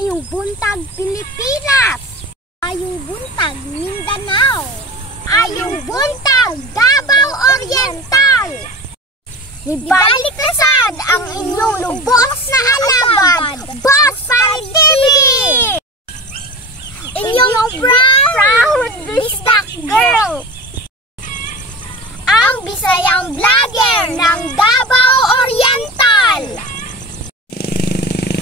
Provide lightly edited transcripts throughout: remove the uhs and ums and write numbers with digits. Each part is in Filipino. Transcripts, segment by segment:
Maayong buntag Pilipinas. Maayong buntag Mindanao. Maayong buntag Davao Oriental. Ibalik na sad ang inyong lubos na alaban, Boss Pari TV! Inyong proud Bistak Girl! Ang Bisayang vlogger ng Davao Oriental!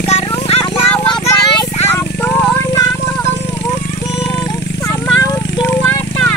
Karong adlaw guys, adtuon na mo tong bukid sa Mount Diwata.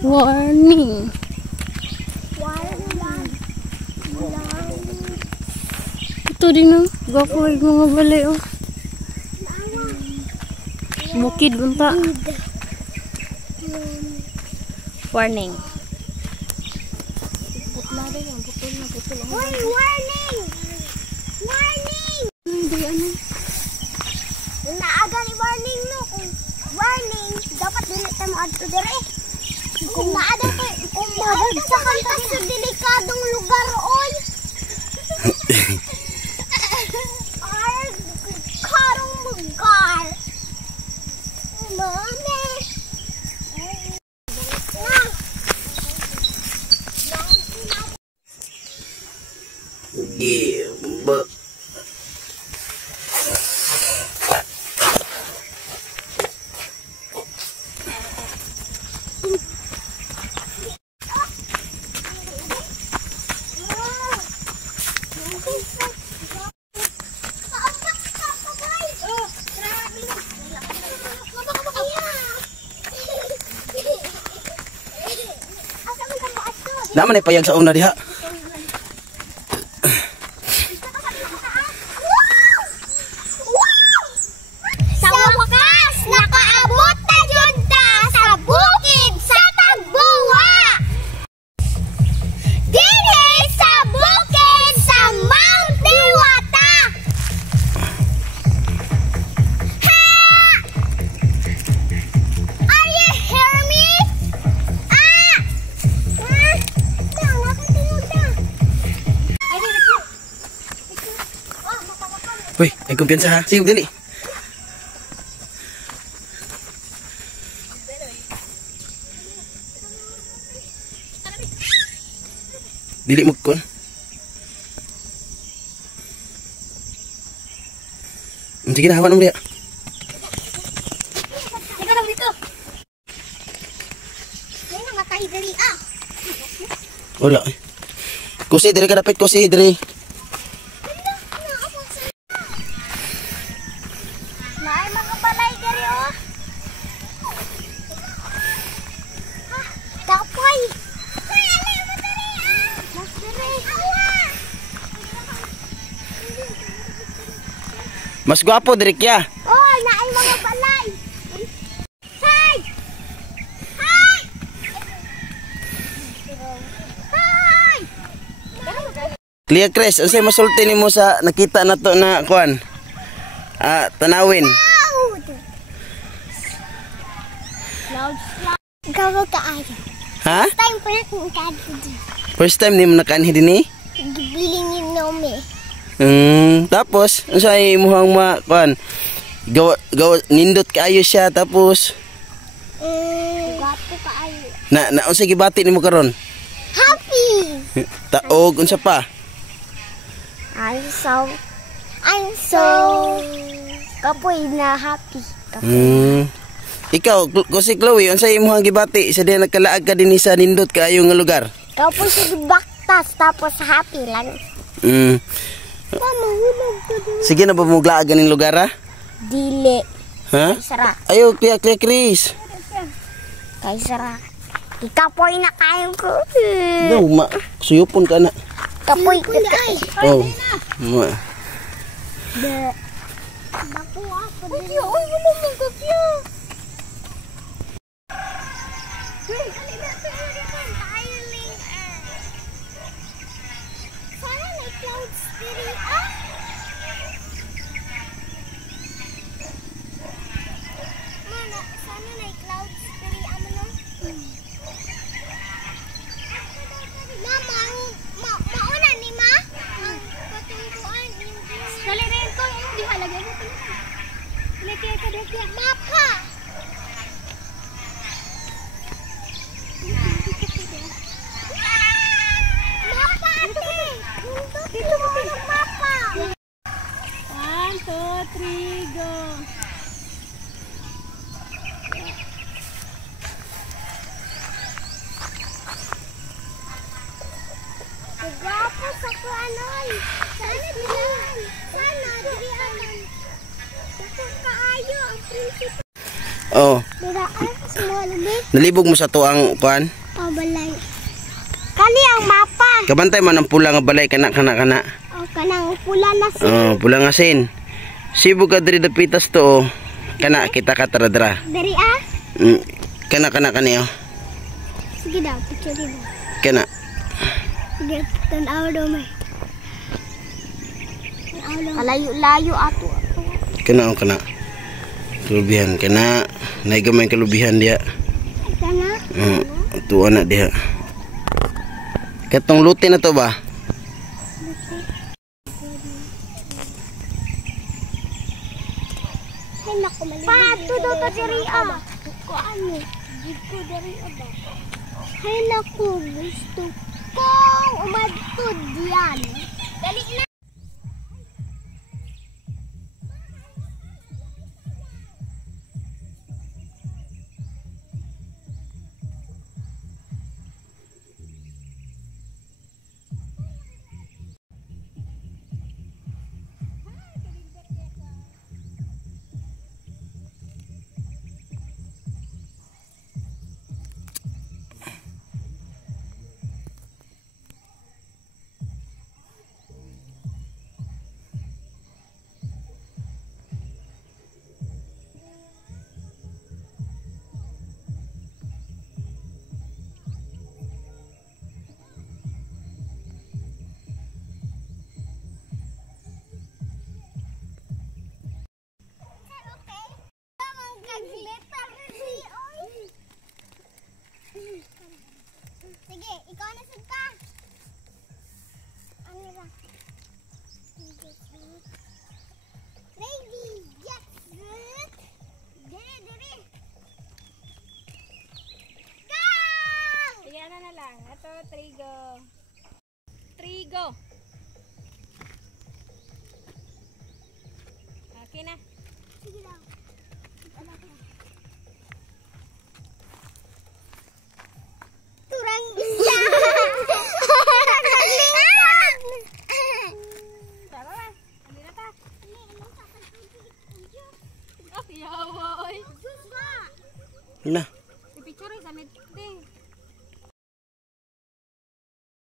Warning. Ito din oh. Gakoy mga balay oh. Bukid bunta. Warning. Hoy, warning! Warning! Hindi ano. Naaga ni warning no. Warning, dapat dili ta mo adto dire. Kung naada ko, kung madagsakan ka sa delikadong lugar, oy. Karong lugar. Mami. Yeah, but naman ay payag sa una diha. Sa wakas, kumpiyansa ha. Sige, dali. Dili mo kon. Sige na, hawan mo dia. Teka lang dito. May namatay dali ah. Wala. Kusi diri ka dapat kusi diri. Naay mga balay diri oh. Ah, dapoy. Dali mo dali ah. Mas diri. Mas gwapo diri kya. Oh, naay mga balay. Hay! Hay! Hay! Clear Chris, unsay masulti nimo sa nakita nato na kuan? Tanawin. Gawa ka ayo. Ha? Time pa na kung kadto. First time nimo nakanhi dinhi? Gibiling ni Nome. Tapos unsay imong kuan? Gawa nindot kaayo siya tapos Gato ka ayo. na unsay gibati nimo karon? Happy! Taog unsa pa? I'm so kapoy na happy. Ikaw, si Chloe, unsay imong gibati sa diha nagkalaag ka dinhi sa nindot kaayo nga lugar? Kapoy sa baktas tapos happy lang. Mama, hulog ka din. Sige na ba mo glaag ganing lugar ha? Dili. Ha? Sara. Ayo, Kuya Chris. Kay Sara. Ikapoy na kayo ko. Daw, suyupon ka na. Kapoy ka. Oh. Ma. Bako ako din. Ay, wala mong kapya. Sana may clouds diri ah. Mana, sana may clouds diri amano. Mama, mauna ni ma? Ang patungkuan yung dali rin ko yung di halaga mo. Lagi ka dali. Mapa! Mapa ate! Dito mo ng mapa! 1, 2, 3, go. Gwapo sa kuanon. Sana diyan. Sana diyan. Gusto kaayo ang prinsipe. Oh, Diraan small bit. nalibog mo sa tuang kuan. Pabalay. Kani ang mapa. Kabantay man ang pula nga balay kana. O kanang pula na siya. Oh, pula nga sin. Sibo ka diri dapitas to. Kana kita ka tara. Dari ah. Kana kaniyo. Sige daw, picture din. Kana. Sige, tanaw daw may. Kalayo-layo ato. Kana. Kalubihan kana. Naigamay kalubihan dia. Kana. Tuwa na diha. Katong luti na to ba? Ay naku, pato daw to diri ah. Kuan dito diri ba? Ay naku, gusto ko umadto diyan. Dali na. Sige, ikaw na sugta. Ano ba? Ready, get set. Diri. Go! Ayan na lang. Ito, trigo. Trigo. Okay na. Sige lang. Turang isa. Tara na. Andi na ta. Oh, yawoy. Na. Ipicture sa mid.